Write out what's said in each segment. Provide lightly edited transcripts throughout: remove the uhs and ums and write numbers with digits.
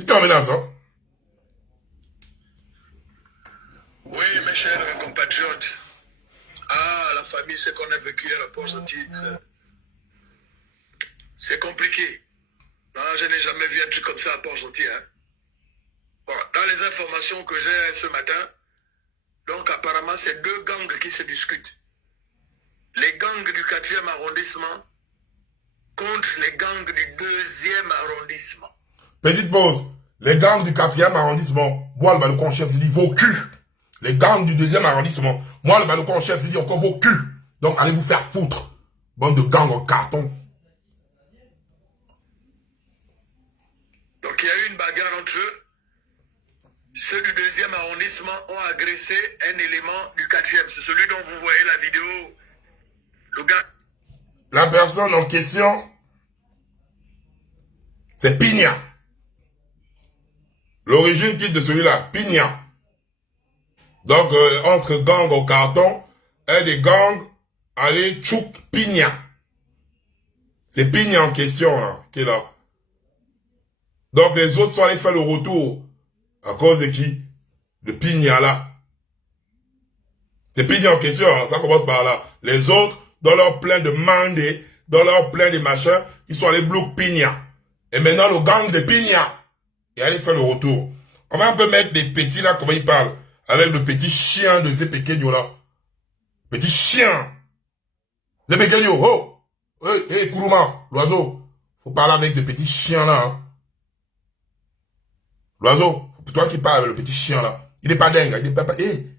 C'est qui emmène à ça? Oui, mes chers compatriotes. Ah, la famille, ce qu'on a vécu à la Port-Gentil, c'est compliqué. Non, je n'ai jamais vu un truc comme ça à Port-Gentil. Hein. Bon, dans les informations que j'ai ce matin, donc apparemment, c'est deux gangs qui se discutent. Les gangs du 4e arrondissement contre les gangs du 2e arrondissement. Petite pause. Les gangs du 4e arrondissement, moi, le Maloucon chef, lui dit vos culs. Les gangs du 2e arrondissement, moi, le Maloucon chef, lui dit encore vos culs. Donc, allez vous faire foutre. Bande de gangs en carton. Donc, il y a eu une bagarre entre eux. Ceux du 2e arrondissement ont agressé un élément du 4e. C'est celui dont vous voyez la vidéo. Le gars. La personne en question, c'est Pigna. L'origine titre de celui-là, Pigna. Donc, entre gangs au carton, et des gangs, allez, tchouk, Pigna. C'est Pigna en question, là, qui est là. Donc, les autres sont allés faire le retour. À cause de qui? De Pigna, là. C'est Pigna en question, hein, ça commence par là. Les autres, dans leur plein de mandés, dans leur plein de machins, ils sont allés bloquer Pigna. Et maintenant, le gang de Pigna, il allait faire le retour. On va un peu mettre des petits, là, comment ils parlent. Avec le petit chien de Zépequeño, là. Petit chien. Zépequeño, oh! Hey, Kourouma, l'oiseau. Faut parler avec des petits chiens, là, hein. L'oiseau, toi qui parles avec le petit chien, là. Il est pas dingue, il est pas... Hey!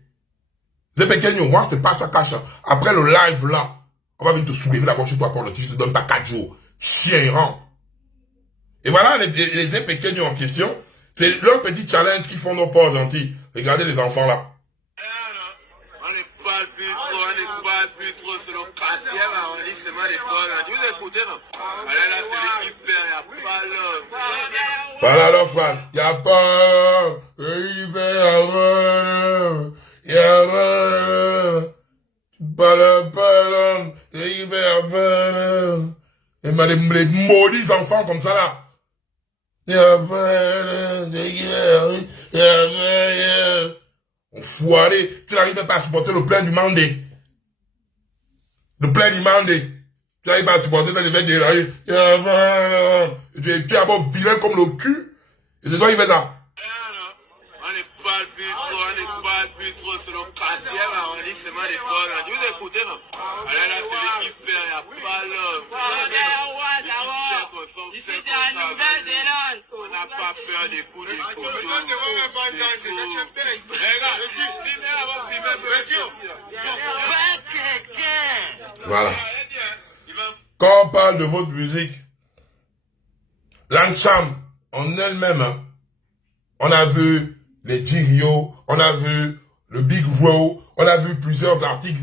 Zépequeño, moi, je te passe à cache. Après le live, là, on va venir te soulever d'abord chez toi pour le je te donne pas 4 jours. Chien errant. Et voilà, les Zépequeño en question, c'est leur petit challenge qu'ils font nos pauvres gentils. Regardez les enfants, là. On n'est pas plus trop sur le 4e arrondissement des Port-Gentil. Vous écoutez, non? Allez là, celui qui perd, il n'y a pas l'homme. Voilà leur frère. Il n'y a pas l'homme. Il n'y a pas l'homme. Tu parles pas l'homme. Il n'y a pas l'homme. Et les maudits enfants comme ça, là. Il n'y a pas l'homme. Enfoiré. Tu n'arrives même pas à supporter le plein du Mandé. Le plein du Mandé. Tu n'arrives pas à supporter, tu vas dérailler. Tu es d'abord vilain comme le cul. Et c'est toi qui fais ça. On n'est pas plus trop sur le 4e arrondissement des Port-Gentil. Vous écoutez, non? Allez là, celui qui perd, il n'y a pas l'homme. Ici, c'est la Nouvelle-Zélande. On n'a pas peur des coups de couteau. Voilà. Quand on parle de votre musique, l'Ancham, en elle-même, hein, on a vu les Jirio, on a vu le Big Row, on a vu plusieurs artistes,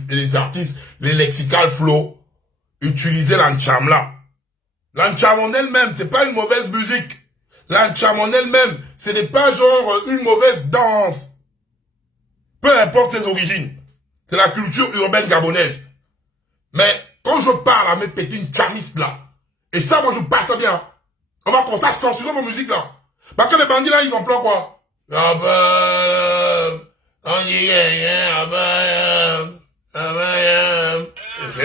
les Lexical Flow, utiliser l'Ancham là. L'Ancham en elle-même, c'est pas une mauvaise musique. L'Ancham en elle-même, ce n'est pas genre une mauvaise danse. Peu importe ses origines. C'est la culture urbaine gabonaise. Mais quand je parle à mes petits chamistes là, et ça, moi je parle ça bien, on va commencer à censurer vos musiques là. Parce que les bandits là, ils emploient quoi? C'est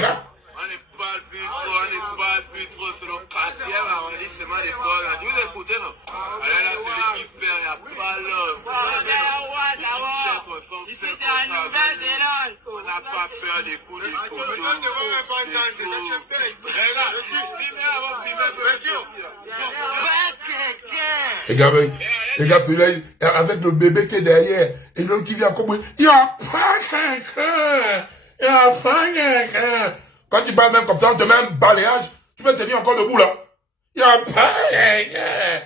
là. On n'est pas plus trop sur le 4e arrondissement des Port-Gentil. Vous écoutez, non? Allez là, celui qui perd, il n'y a pas l'homme. Ici, c'est la Nouvelle-Zélande. On n'a pas peur des coups de couteau. Les gars, celui-là, avec le bébé qui est derrière, et l'autre qui vient comme, il n'y a pas quelqu'un. Il n'y a pas quelqu'un. Quand tu parles même comme ça, on te met un balayage, tu peux tenir encore debout là. Il n'y a pas quelqu'un.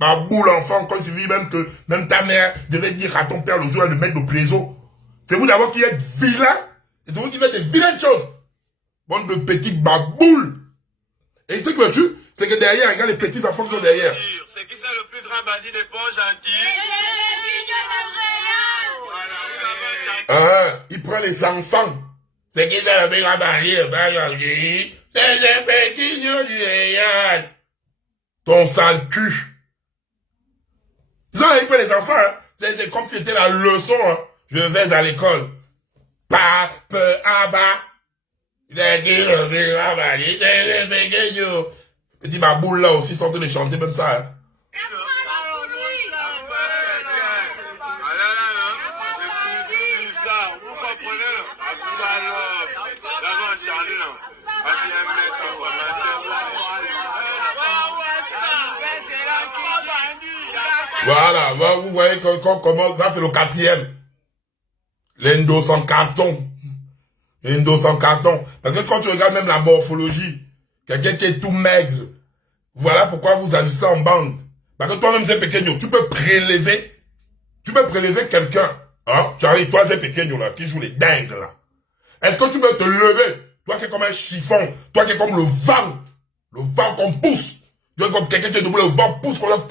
Ma boule enfant, quand il suffit même que même ta mère devait dire à ton père le jour de mettre le plaiseau. C'est vous d'abord qui êtes vilain, et c'est vous qui faites des vilaines choses. Bande de petites baboules. Et ce que veux-tu, c'est que derrière, regarde les petits enfants qui sont derrière. C'est qui c'est le plus grand bandit des Port-Gentil? Ah, il prend les enfants. C'est qui c'est le plus grand bandit des Port-Gentil? C'est le petit du Réal. Ton sale cul. Vous savez pas les enfants, hein? C'est comme si c'était la leçon, hein? Je vais à l'école. Pape, Abba. Petit baboule là aussi, sont en train de chanter même ça, hein? Voilà, vous voyez qu'on commence, là c'est le 4e. L'endo sans carton. L'endo sans carton. Parce que quand tu regardes même la morphologie, quelqu'un qui est tout maigre, voilà pourquoi vous agissez en bande. Parce que toi-même c'est pequeño, tu peux prélever quelqu'un. Hein? Tu arrives, toi c'est pequeño là, qui joue les dingues là. Est-ce que tu peux te lever? Toi qui es comme un chiffon, toi qui es comme le vent qu'on pousse. Tu es comme quelqu'un qui est debout, le vent pousse, comme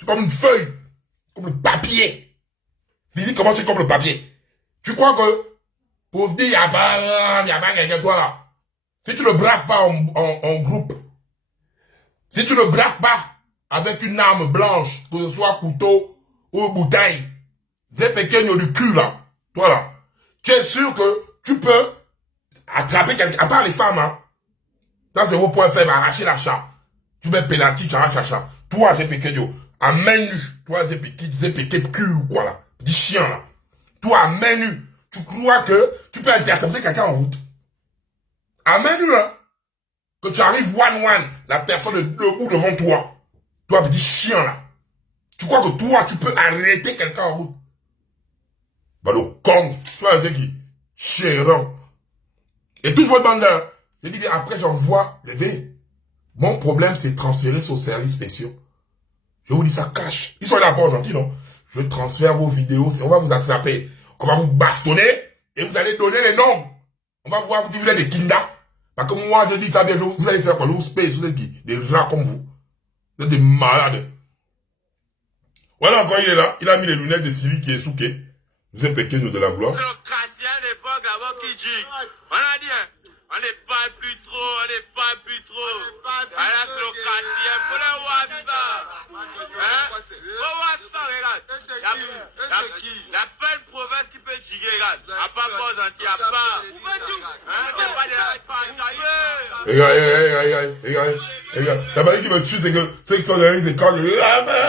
c'est comme une feuille, comme le papier. Physiquement, tu es comme le papier. Tu crois que, pour dire, il n'y a pas quelqu'un, toi là. Si tu ne braques pas en groupe, si tu ne braques pas avec une arme blanche, que ce soit couteau ou bouteille, c'est pequeño du cul là, toi là, tu es sûr que tu peux attraper quelqu'un, à part les femmes, hein. Ça c'est vos points faibles, arracher la chatte. Tu mets pénalty, tu arraches la chatte. Toi, c'est pequeño. À main nue, toi, c'est péqué cul ou quoi là. Petit chien là. Toi, à main nue, tu crois que tu peux intercepter quelqu'un en route. À main nue, hein. Que tu arrives one-one, la personne est debout devant toi. Toi, petit chien là. Tu crois que toi, tu peux arrêter quelqu'un en route. Bah le con, tu vois, c'est qui? Chien. Et tout votre bandeur. Je dis, après, j'envoie les V. Mon problème, c'est transférer sur services spéciaux. Je vous dis ça cache. Ils sont là pas gentils, non? Je transfère vos vidéos, on va vous attraper. On va vous bastonner et vous allez donner les noms. On va voir si vous êtes des kinda. Parce que moi, je dis ça bien, vous allez faire quoi? Vous space, vous êtes qui? Des rats comme vous. Vous êtes des malades. Voilà, quand il est là, il a mis les lunettes de Sylvie qui est souqué. Vous êtes pequeño de la gloire. C'est le quartier à l'époque là-bas qui dit. On a dit, hein, on n'est pas plus trop, on n'est pas plus trop. Là, c'est le quartier, faut les voir ça. Hein? Faut voir ça, regarde. Il n'y a pas une province qui peut dire, regarde. À part Bozanti, il n'y a pas. Hein? C'est pas des Regarde. La manière qui me tue, c'est que ceux qui sont derrière, c'est quand la main.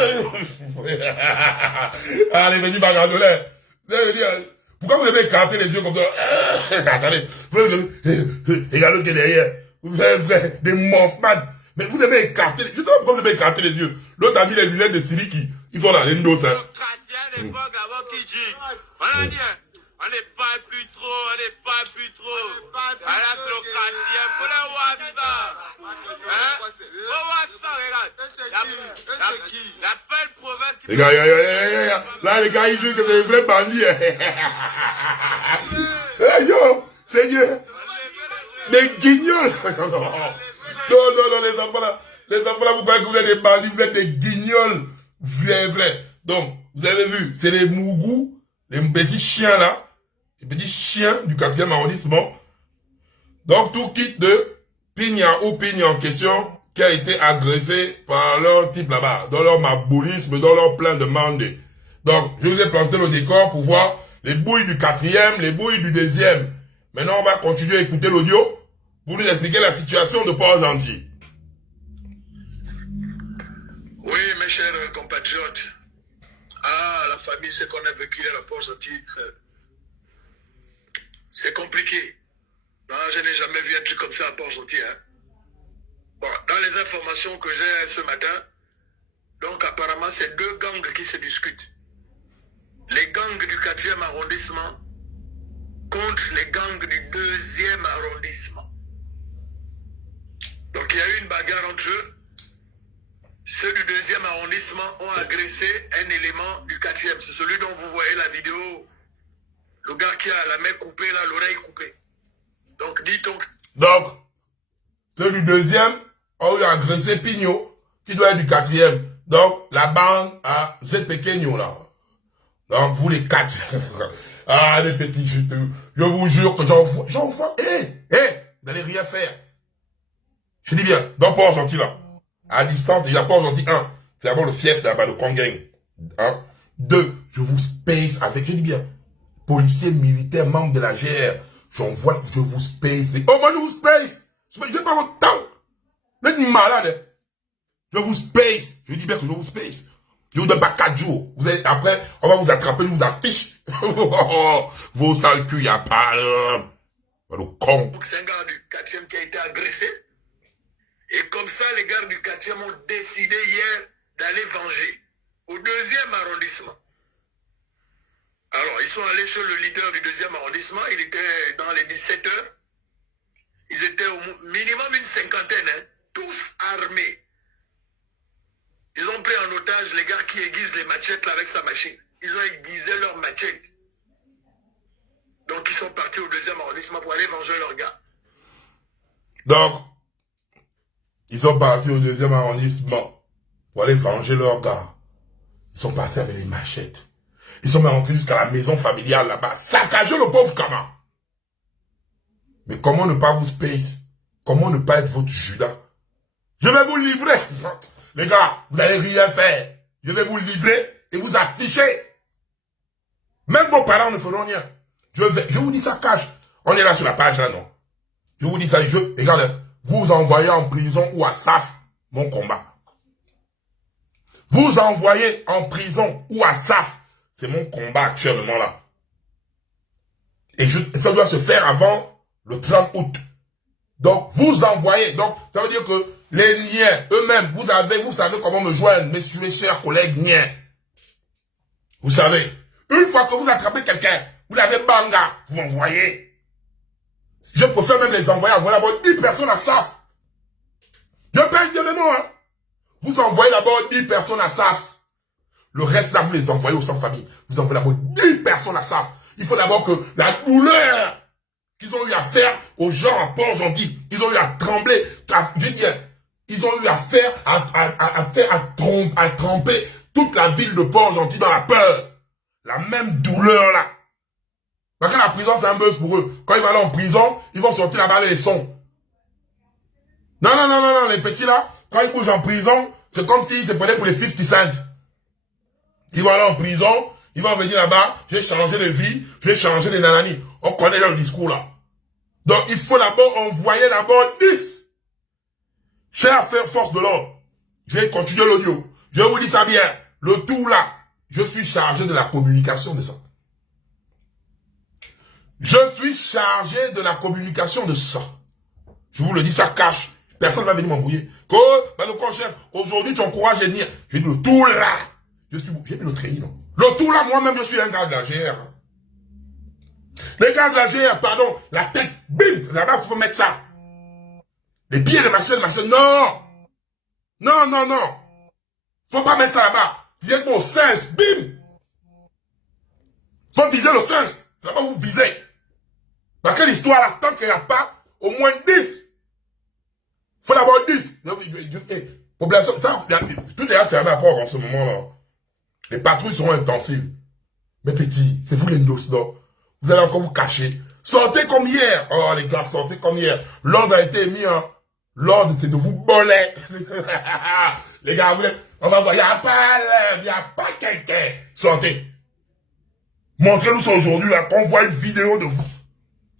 Allez, vas-y, bagarre de l'air. Pourquoi vous avez écarté les yeux comme ça? Attendez. Regardez qui est derrière. Vous avez des morphman. Mais vous avez écarté les yeux. Je sais pas pourquoi vous avez écarté les yeux. L'autre a mis les lunettes de Siri qui, ils sont là, les ndos, hein. Le quartier à l'époque là-bas qui dit. On a dit, hein, on n'est pas plus trop, on n'est pas plus trop. Là, c'est le quartier, faut les voir ça. Hein? Faut voir ça, regarde. Il n'y a pas une province qui peut... Regarde. Là, les gars, ils jouent que c'est des vrais bandits. Hey, yo, Seigneur. Des guignols. Non, les enfants là, vous croyez que vous êtes des bandits, vous êtes des guignols. Vrai. Donc, vous avez vu, c'est les mougous, les petits chiens là, les petits chiens du 4e arrondissement. Donc, tout quitte de Pigna ou Pigna en question, qui a été agressé par leur type là-bas, dans leur maboulisme, dans leur plein de mandés. Donc, je vous ai planté le décor pour voir les bouilles du 4e, les bouilles du 2e. Maintenant, on va continuer à écouter l'audio pour nous expliquer la situation de Port-Gentil. Oui, mes chers compatriotes. Ah, la famille, ce qu'on a vécu à la Port-Gentil, c'est compliqué. Non, je n'ai jamais vu un truc comme ça à Port-Gentil. Hein. Bon, dans les informations que j'ai ce matin, donc apparemment, c'est 2 gangs qui se discutent. Les gangs du 4e arrondissement contre les gangs du 2e arrondissement. Donc il y a eu une bagarre entre eux. Ceux du 2e arrondissement ont agressé un élément du 4e. C'est celui dont vous voyez la vidéo. Le gars qui a la main coupée, là, l'oreille coupée. Donc dit-on... Donc, ceux du 2e ont eu agressé Pigno, qui doit être du 4e. Donc, la bande a Z pequeño là. Donc, vous les 4. Ah, les petits, je vous jure que j'envoie. Vous n'allez rien faire. Je dis bien, dans Port-Gentil là. À distance, il y a Port-Gentil 1. C'est avant le fief d'Abba de Kongang. 1, 2, je vous space avec, je dis bien, policiers, militaires, membres de la GR. J'envoie, je vous space. Oh, moi, je vous space. Je n'ai pas votre temps. Vous êtes malade. Je vous space. Je dis bien que je vous space. Je vous donne pas 4 jours. Vous êtes, après, on va vous attraper, je vous affiche. Vos sales culs, il n'y a pas le con. C'est un gars du 4e qui a été agressé. Et comme ça, les gars du 4e ont décidé hier d'aller venger au 2e arrondissement. Alors, ils sont allés chez le leader du 2e arrondissement. Il était dans les 17 heures. Ils étaient au minimum une cinquantaine, hein, tous armés. Ils ont pris en otage les gars qui aiguisent les machettes là, avec sa machine. Ils ont aiguisé leurs machettes. Donc, ils sont partis au 2e arrondissement pour aller venger leurs gars. Donc, ils sont partis au 2e arrondissement pour aller venger leurs gars. Ils sont partis avec les machettes. Ils sont même rentrés jusqu'à la maison familiale là-bas. Saccager le pauvre Kama. Mais comment ne pas vous space? Comment ne pas être votre Judas? Je vais vous livrer. Les gars, vous n'allez rien faire. Je vais vous livrer et vous afficher. Même vos parents ne feront rien. Je vous dis ça cash. On est là sur la page là, non? Je vous dis ça. Regardez, vous envoyez en prison ou à SAF mon combat. Vous envoyez en prison ou à SAF. C'est mon combat actuellement là. Et ça doit se faire avant le 30 août. Donc, vous envoyez. Donc, ça veut dire que les niens, eux-mêmes, vous savez comment me joindre, mes chers collègues niens. Vous savez, une fois que vous attrapez quelqu'un, vous l'avez banga, vous m'envoyez. Je préfère même les envoyer, envoyer d'abord 10 personnes à SAF. Je paye de mémoire. Hein. Vous envoyez d'abord 10 personnes à SAF. Le reste là, vous les envoyez au sans-famille. Vous envoyez d'abord 10 personnes à SAF. Il faut d'abord que la douleur qu'ils ont eu à faire aux gens à Port-Gentil, ils ont eu à trembler, ils ont eu à faire, à tremper toute la ville de Port-Gentil dans la peur. La même douleur là. Parce que la prison, c'est un buzz pour eux. Quand ils vont aller en prison, ils vont sortir là-bas les sons. Non, les petits là, quand ils bougent en prison, c'est comme s'ils se prenaient pour les 50 cents. Ils vont aller en prison, ils vont venir là-bas, j'ai changé de vie, j'ai changé de nanani. On connaît leur discours là. Donc il faut d'abord envoyer d'abord 10. Chers force de l'ordre, j'ai continué l'audio. Je vous dis ça bien, le tout là, je suis chargé de la communication de ça. Je suis chargé de la communication de ça. Je vous le dis, ça cache. Personne ne va venir m'embrouiller. Le chef, aujourd'hui tu encourages les niais. J'ai dit le tout là. J'ai mis le treillis, non? Le tout là, moi-même, je suis un gars de la GR. Les gars de la GR, pardon, la tête, bim, c'est là-bas qu'il faut mettre ça. Les pieds de machine, non! Non. Faut pas mettre ça là-bas. Si êtes au sens, bim! Faut viser le sens. C'est là-bas où vous visez. Parce que l'histoire là, tant qu'il n'y a pas au moins 10. Faut d'abord 10. Population, ça, tout est fermé à Port en ce moment-là. Les patrouilles seront intensives. Mais petits, c'est vous les noces, non? Vous allez encore vous cacher. Sortez comme hier. Oh les gars, sortez comme hier. L'ordre a été mis, hein. L'ordre c'était de vous boler. Les gars, on va voir, il n'y a pas quelqu'un. Sortez. Montrez-nous ça aujourd'hui, là, qu'on voit une vidéo de vous.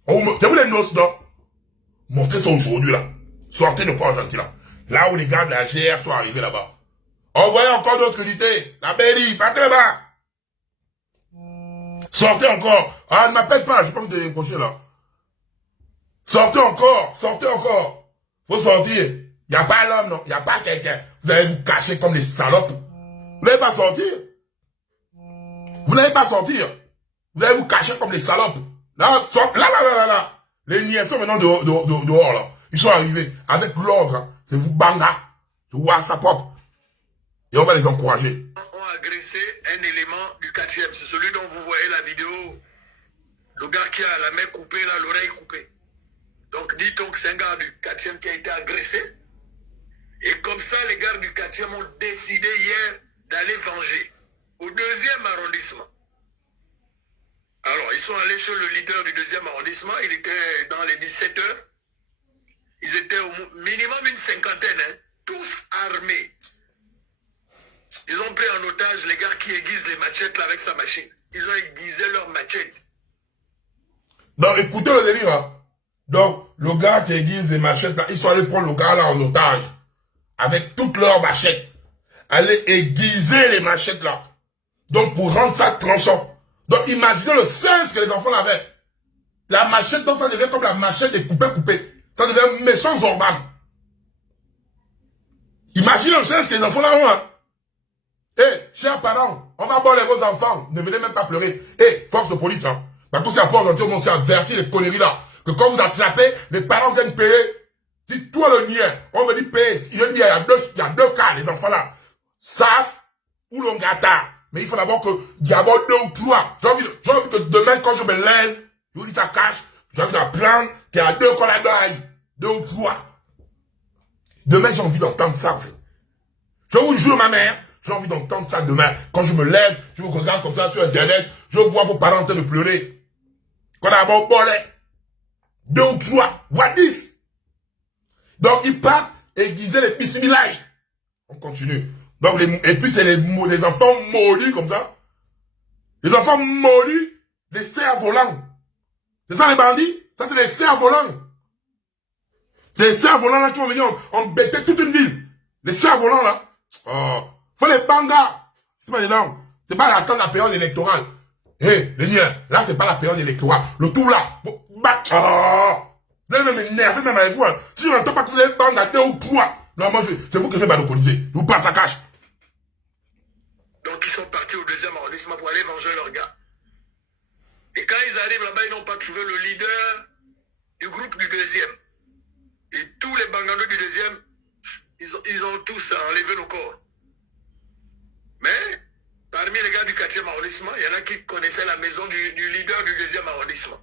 C'est vous les noces, non? Montrez ça aujourd'hui, là. Sortez de Port-Gentil, là. Là où les gars de la GR sont arrivés là-bas. Envoyez encore d'autres unités. La Berry, partez là-bas. Sortez encore. Ah, ne m'appelle pas, j'ai pas envie de décrocher là. Sortez encore. Faut sortir. Il n'y a pas l'homme, non. Il n'y a pas quelqu'un. Vous allez vous cacher comme des salopes. Vous n'allez pas sortir. Vous allez vous cacher comme des salopes. Là. Les niais sont maintenant dehors là. Ils sont arrivés avec l'ordre. Hein. C'est vous banga. Je vois ça pop. Et on va les encourager. Ont agressé un élément du 4e. C'est celui dont vous voyez la vidéo. Le gars qui a la main coupée, là, l'oreille coupée. Donc, dit-on que c'est un gars du 4e qui a été agressé. Et comme ça, les gars du 4e ont décidé hier d'aller venger au 2e arrondissement. Alors, ils sont allés chez le leader du 2e arrondissement. Il était dans les 17 heures. Ils étaient au minimum une cinquantaine, hein, tous armés. Ils ont pris pris en otage les gars qui aiguisent les machettes là avec sa machine. Ils ont aiguisé leurs machettes. Donc, écoutez le délire. Hein. Donc, le gars qui aiguise les machettes là, ils sont allés prendre le gars là en otage. Avec toutes leurs machettes. Aller aiguiser les machettes là. Donc, pour rendre ça tranchant. Donc, imaginez le sens que les enfants avaient. La machette, donc, ça devient comme la machette des coupés. Ça devient méchant Zorban. Imaginez le sens que les enfants là ont. Hein. Chers parents, on va boire vos enfants. Ne venez même pas pleurer. Force de police. Hein. Parce que c'est à Port-Gentil, on s'est averti les conneries là. Que quand vous attrapez, les parents viennent payer. Si toi le niais, on veut dire payer. Il y a deux cas, les enfants là. Saf ou Longata. Mais il faut d'abord qu'il y ait d'abord 2 ou 3. J'ai envie que demain, quand je me lève, je vous dis ça cache, j'ai envie d'apprendre qu'il y a 2 qu'on a gagne. 2 ou 3. Demain, j'ai envie d'entendre ça, en fait. Je vous jure, ma mère, j'ai envie d'entendre ça demain. Quand je me lève, je vous regarde comme ça sur Internet, je vois vos parents en train de pleurer. Qu'on a d'abord bolé. 2 ou 3, voire 10. Donc, ils partent aiguiser les bisimilaï. On continue. Donc, et puis, c'est les enfants mollus comme ça. Les enfants mollus, les cerfs-volants. C'est ça les bandits? Ça, c'est les cerfs-volants. C'est les cerfs-volants là qui vont venir embêter toute une ville. Les cerfs-volants là. Oh. Faut les bangas. C'est pas dedans. C'est pas attendre la période électorale. Les niens, là, c'est pas la période électorale. Le tout là. Vous allez me nerver même avec vous. Hein. Si je n'entends pas que vous avez bangas 2 ou 3. Non, c'est vous que je vais balocoliser. Vous parlez ça cache. Donc ils sont partis au 2e arrondissement pour aller venger leurs gars. Et quand ils arrivent là-bas, ils n'ont pas trouvé le leader du groupe du 2e. Et tous les banganos du 2e, ils ont tous enlevé nos corps. Mais parmi les gars du 4e arrondissement, il y en a qui connaissaient la maison du leader du 2e arrondissement.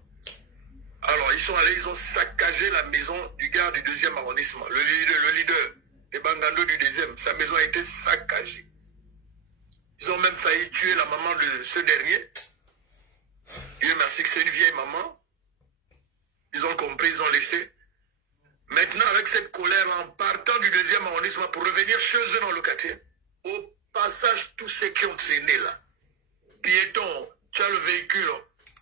Alors ils sont allés, ils ont saccagé la maison du gars du 2e arrondissement. Le leader des banganos du 2e, sa maison a été saccagée. Ils ont même failli tuer la maman de ce dernier. Dieu merci que c'est une vieille maman. Ils ont compris, ils ont laissé. Maintenant, avec cette colère, en partant du 2e arrondissement pour revenir chez eux dans le quartier, au passage, tous ceux qui ont traîné là, piétons, tu as le véhicule.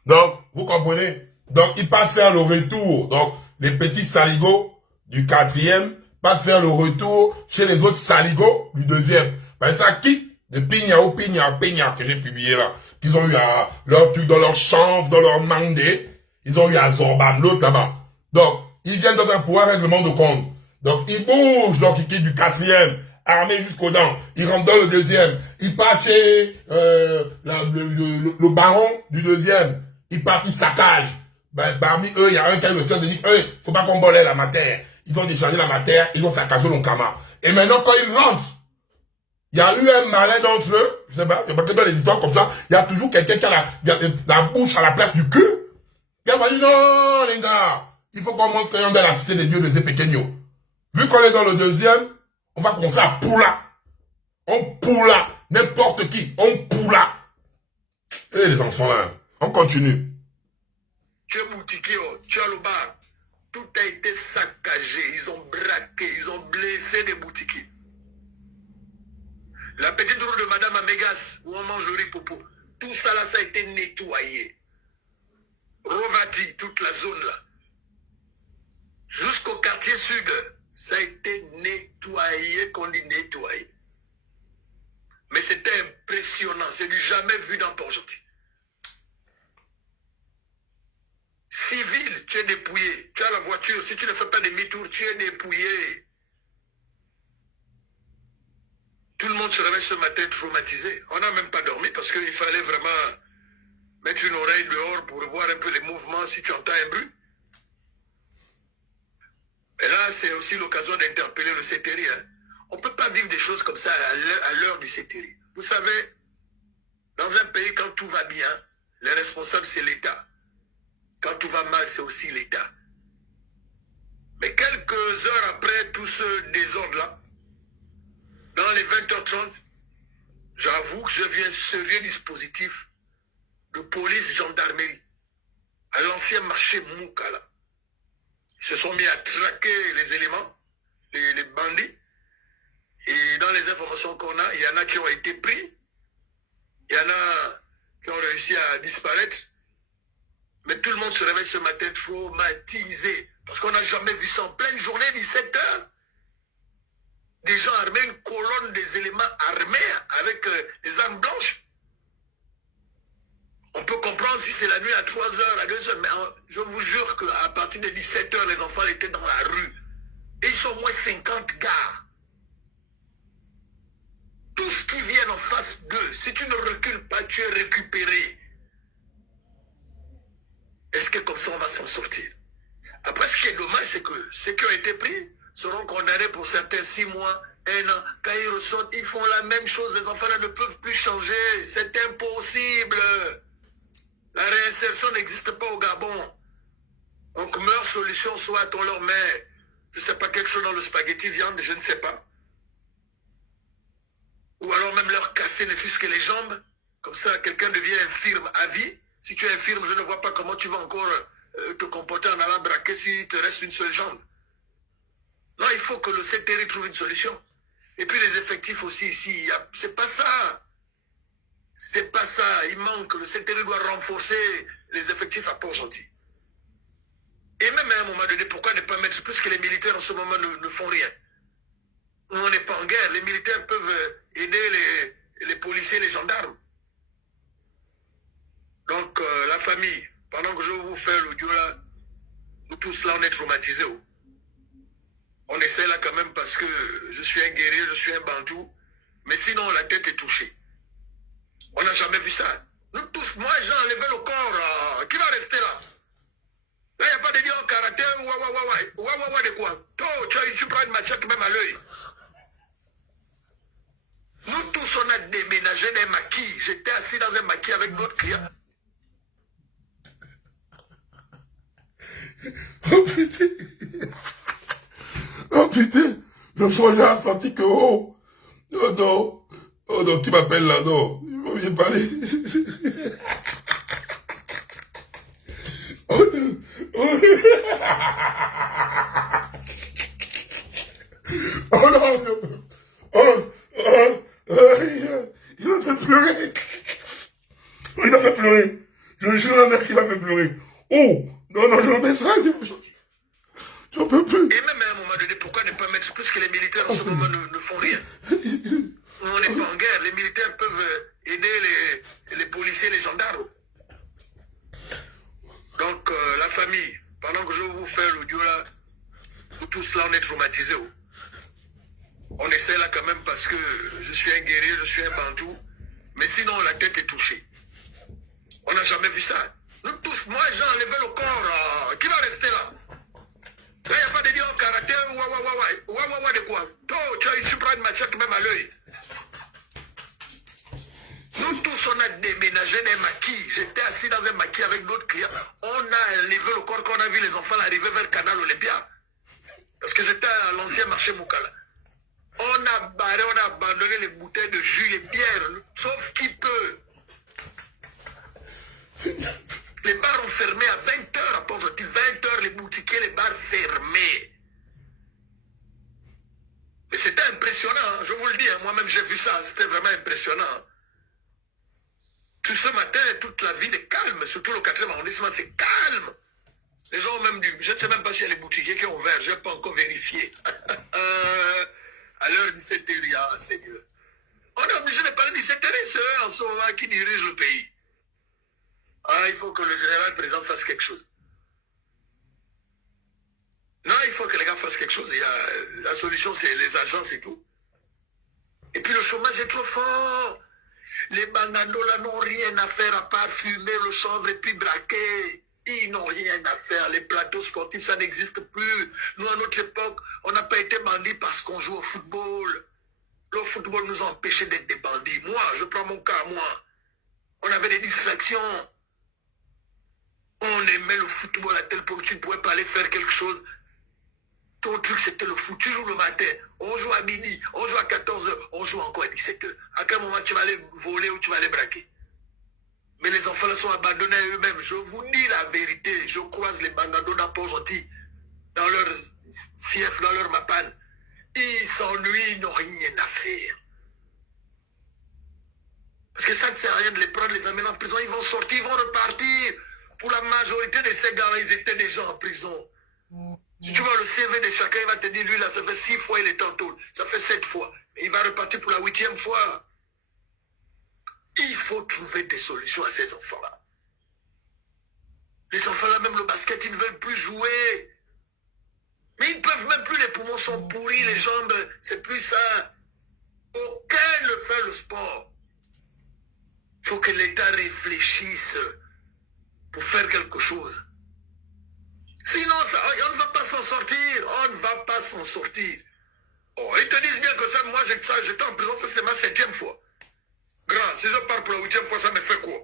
Donc, vous comprenez? Donc, ils partent faire le retour. Donc, les petits saligots du 4e partent faire le retour chez les autres saligots du 2e. Ben, ça quitte de Pigna au Pigna que j'ai publié là. Qu'ils ont eu à leur truc dans leur chanvre, dans leur mandé. Ils ont eu à Zorban, l'autre là-bas. Donc, ils viennent dans un pouvoir règlement de compte. Donc, ils bougent, donc ils quittent du 4e, armés jusqu'aux dents. Ils rentrent dans le 2e. Ils partent chez le baron du 2e. Ils partent, ils saccagent. Ben, parmi eux, il y a un qui a eu le sens de dire, faut pas qu'on bolait la matière. Ils ont déchargé la matière, ils ont saccagé l'Onkama. Et maintenant, quand ils rentrent, il y a eu un malin d'entre eux, je sais pas, il y a pas que dans les histoires comme ça, il y a toujours quelqu'un qui a la bouche à la place du cul. Il a dit, non, les gars, il faut qu'on monte dans la cité des dieux de Zépequeño. Vu qu'on est dans le 2e, on va commencer à poula. On poula. N'importe qui, on poula. Et les enfants là, on continue. Tu es boutiquier, tu as le bar. Tout a été saccagé, ils ont braqué, ils ont blessé des boutiquiers. La petite roue de Madame Amégas, où on mange le riz popo, tout ça là, ça a été nettoyé. Rovati, toute la zone là. Jusqu'au quartier sud, ça a été nettoyé, qu'on dit nettoyé. Mais c'était impressionnant, c'est du jamais vu dans Port-Gentil. Civil, tu es dépouillé. Tu as la voiture, si tu ne fais pas demi-tour, tu es dépouillé. Tout le monde se réveille ce matin traumatisé. On n'a même pas dormi parce qu'il fallait vraiment mettre une oreille dehors pour voir un peu les mouvements si tu entends un bruit. Et là, c'est aussi l'occasion d'interpeller le CTRI. Hein. On ne peut pas vivre des choses comme ça à l'heure du CTRI. Vous savez, dans un pays, quand tout va bien, les responsables, c'est l'État. Quand tout va mal, c'est aussi l'État. Mais quelques heures après tout ce désordre-là, dans les 20h30, j'avoue que je viens un sérieux dispositif de police gendarmerie à l'ancien marché Moukala. Ils se sont mis à traquer les éléments, les bandits. Et dans les informations qu'on a, il y en a qui ont été pris. Il y en a qui ont réussi à disparaître. Mais tout le monde se réveille ce matin traumatisé. Parce qu'on n'a jamais vu ça en pleine journée, 17 heures. Des gens armés, une colonne des éléments armés avec des armes blanches. On peut comprendre si c'est la nuit à 3 heures, à 2 heures. Mais je vous jure qu'à partir de 17 heures, les enfants étaient dans la rue. Et ils sont au moins 50 gars. Tous qui viennent en face d'eux, si tu ne recules pas, tu es récupéré. Est-ce que comme ça, on va s'en sortir? Après, ce qui est dommage, c'est que ceux qui ont été pris seront condamnés pour certains 6 mois, 1 an. Quand ils ressortent, ils font la même chose. Les enfants ne peuvent plus changer. C'est impossible. La réinsertion n'existe pas au Gabon. Donc, meilleure solution, soit on leur met, je ne sais pas, quelque chose dans le spaghetti viande, je ne sais pas. Ou alors même leur casser ne fût-ce que les jambes. Comme ça, quelqu'un devient infirme à vie. Si tu es infirme, je ne vois pas comment tu vas encore te comporter en allant braquer s'il te reste une seule jambe. Non, il faut que le CTRI trouve une solution. Et puis les effectifs aussi ici, c'est pas ça. C'est pas ça. Il manque. Le CTRI doit renforcer les effectifs à Port-Gentil. Et même à un moment donné, pourquoi ne pas mettre, puisque les militaires en ce moment ne font rien. On n'est pas en guerre. Les militaires peuvent aider les policiers, les gendarmes. Donc, la famille, pendant que je vous fais l'audio là, nous tous là, on est traumatisés. On essaie là quand même parce que je suis un guerrier, je suis un bantou. Mais sinon, la tête est touchée. On n'a jamais vu ça. Nous tous, moi j'ai enlevé le corps. Qui va rester là? Là, il n'y a pas de dire en karaté. Ouah de quoi? Toi, tu prends une machette même à l'œil. Nous tous, on a déménagé des maquis. J'étais assis dans un maquis avec d'autres clients. Oh putain. Oh putain. Le foyer a senti que oh non, qui m'appelle là, non. Il va bien parler. Oh non. Oh non. Il m'a fait pleurer. Il m'a fait pleurer. Je le jure à la mère qu'il m'a fait pleurer. Oh, non, je le mettrai. J'en peux plus. Et même à un moment donné, pourquoi ne pas mettre, puisque les militaires en ce moment ne font rien. On n'est pas en guerre. Les militaires peuvent aider les policiers, les gendarmes. Donc, la famille, pendant que je vous fais l'audio là, nous tous là, on est traumatisés. On essaie là quand même parce que je suis un guerrier, je suis un bantou. Mais sinon, la tête est touchée. On n'a jamais vu ça. Nous tous, moi j'ai enlevé le corps. Qui va rester là? Là, il n'y a pas de dire en karaté. Ouah de quoi? Toi, tu prends une machette même à l'œil. Nous tous, on a déménagé des maquis. J'étais assis dans un maquis avec d'autres clients. On a enlevé le corps qu'on a vu les enfants arriver vers Canal Olympia. Parce que j'étais à l'ancien marché Moukala. On a barré, on a abandonné les bouteilles de jus, les bières, sauf qui peut. Les bars ont fermé à 20h à Port-Gentil. 20h, les boutiquiers, les bars fermés. Mais c'était impressionnant, hein, je vous le dis, hein, moi-même j'ai vu ça, c'était vraiment impressionnant. Tout ce matin, toute la ville est calme, surtout le 4e arrondissement, c'est calme. Les gens ont même dû, je ne sais même pas s'il y a les boutiquiers qui ont ouvert, je n'ai pas encore vérifié. À l'heure 17h, ah, Seigneur. On est obligé de parler 17h, c'est eux en ce moment qui dirigent le pays. Ah, il faut que le général président fasse quelque chose. Non, il faut que les gars fassent quelque chose. La solution, c'est les agences et tout. Et puis le chômage est trop fort. Les banganos là n'ont rien à faire à part fumer le chanvre et puis braquer. Ils n'ont rien à faire. Les plateaux sportifs, ça n'existe plus. Nous, à notre époque, on n'a pas été bandits parce qu'on joue au football. Le football nous a empêchés d'être des bandits. Moi, je prends mon cas, moi. On avait des distractions. On aimait le football à tel point que tu ne pouvais pas aller faire quelque chose. Ton truc, c'était le foot. Tu joues le matin, on joue à midi, on joue à 14h, on joue encore à 17h. À quel moment tu vas aller voler ou tu vas aller braquer? Mais les enfants là sont abandonnés à eux-mêmes. Je vous dis la vérité. Je croise les bangados dans Port-Gentil, dans leur fief, dans leur mapane. Ils s'ennuient, ils n'ont rien à faire. Parce que ça ne sert à rien de les prendre, les amener en prison. Ils vont sortir, ils vont repartir. Pour la majorité de ces gars-là, ils étaient déjà en prison. Si tu vois le CV de chacun, il va te dire, lui, là, ça fait 6 fois, il est en tôle. Ça fait 7 fois. Et il va repartir pour la 8e fois. Il faut trouver des solutions à ces enfants-là. Les enfants-là, même le basket, ils ne veulent plus jouer. Mais ils ne peuvent même plus, les poumons sont pourris, les jambes, c'est plus ça. Aucun ne fait le sport. Il faut que l'État réfléchisse pour faire quelque chose. Sinon, ça, on ne va pas s'en sortir. On ne va pas s'en sortir. Oh, ils te disent bien que ça, moi, j'étais en prison, ça c'est ma 7e fois. Grand, si je pars pour la 8e fois, ça me fait quoi?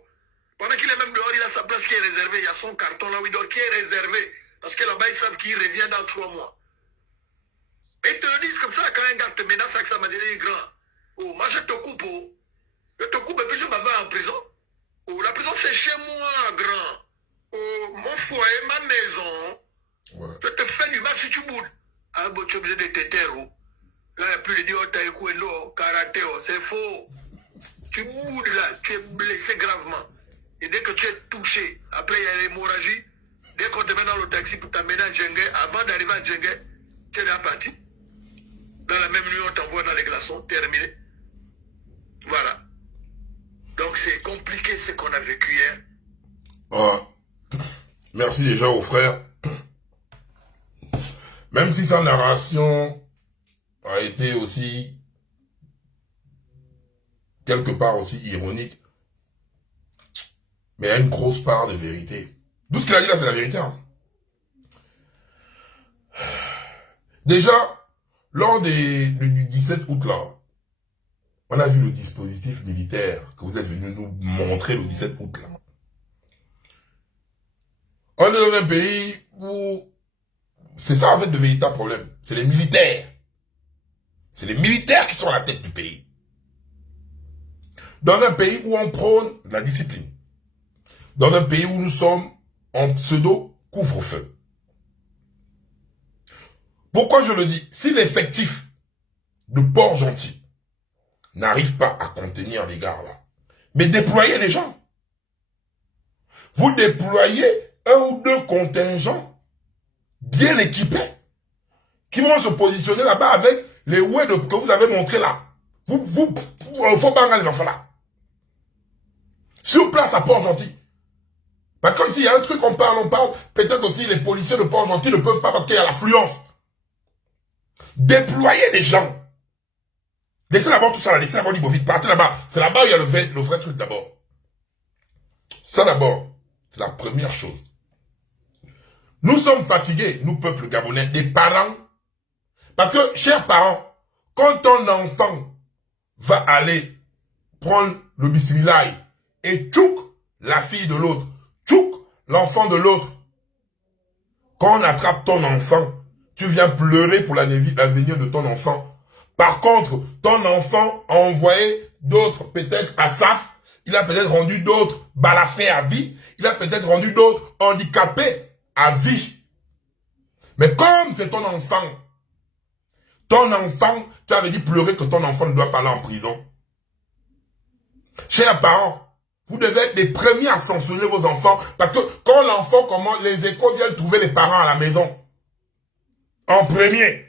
Pendant qu'il est même dehors, il a sa place qui est réservée. Il y a son carton là où il dort qui est réservé. Parce que là-bas, ils savent qu'il revient dans 3 mois. Et ils te le disent comme ça, quand un gars te menace avec ça, m'a dit, grand, oh, moi je te coupe, oh. Je te coupe et puis je m'en vais en prison. Oh, la prison c'est chez moi, grand. Oh, mon foyer, ma maison. Ouais. Je te fais du mal si tu boudes. Ah, bon, tu es obligé de te taire, oh. Là, il n'y a plus de dire, oh, taekwondo, karaté, oh, c'est faux. Tu boudes là, tu es blessé gravement. Et dès que tu es touché, après il y a l'hémorragie, dès qu'on te met dans le taxi pour t'amener à Djengue, avant d'arriver à Djengue, tu es déjà parti. Dans la même nuit, on t'envoie dans les glaçons, terminé. Voilà. Donc c'est compliqué ce qu'on a vécu hier. Ah, merci déjà aux frères. Même si sa narration a été aussi quelque part aussi ironique, mais il y a une grosse part de vérité. Tout ce qu'il a dit là, c'est la vérité. Hein. Déjà, lors du 17 août là, on a vu le dispositif militaire que vous êtes venu nous montrer le 17 août là. On est dans un pays où c'est ça en fait le véritable problème. C'est les militaires. C'est les militaires qui sont à la tête du pays. Dans un pays où on prône la discipline. Dans un pays où nous sommes en pseudo couvre-feu. Pourquoi je le dis? Si l'effectif de Port-Gentil n'arrive pas à contenir les gars là, mais déployez les gens. Vous déployez 1 ou 2 contingents bien équipés qui vont se positionner là-bas avec les oueds que vous avez montrés là. Faut pas les enfants là. Sur place à Port-Gentil. Parce que s'il y a un truc on parle, peut-être aussi les policiers de Port-Gentil ne peuvent pas parce qu'il y a l'affluence. Déployez des gens. Laissez d'abord tout ça là, laissez d'abord l'Ibovite, partez là-bas. C'est là-bas où il y a le vrai truc d'abord. Ça d'abord, c'est la première chose. Nous sommes fatigués, nous peuple gabonais, des parents. Parce que, chers parents, quand ton enfant va aller prendre le bismillah et tchouk la fille de l'autre, tchouk l'enfant de l'autre, quand on attrape ton enfant, tu viens pleurer pour l'avenir de ton enfant. Par contre, ton enfant a envoyé d'autres, peut-être à SAF, il a peut-être rendu d'autres balafrés à vie, il a peut-être rendu d'autres handicapés à vie. Mais comme c'est ton enfant, tu avais dit pleurer que ton enfant ne doit pas aller en prison. Chers parents, vous devez être les premiers à sanctionner vos enfants, parce que quand l'enfant commence, les écoles viennent trouver les parents à la maison. En premier.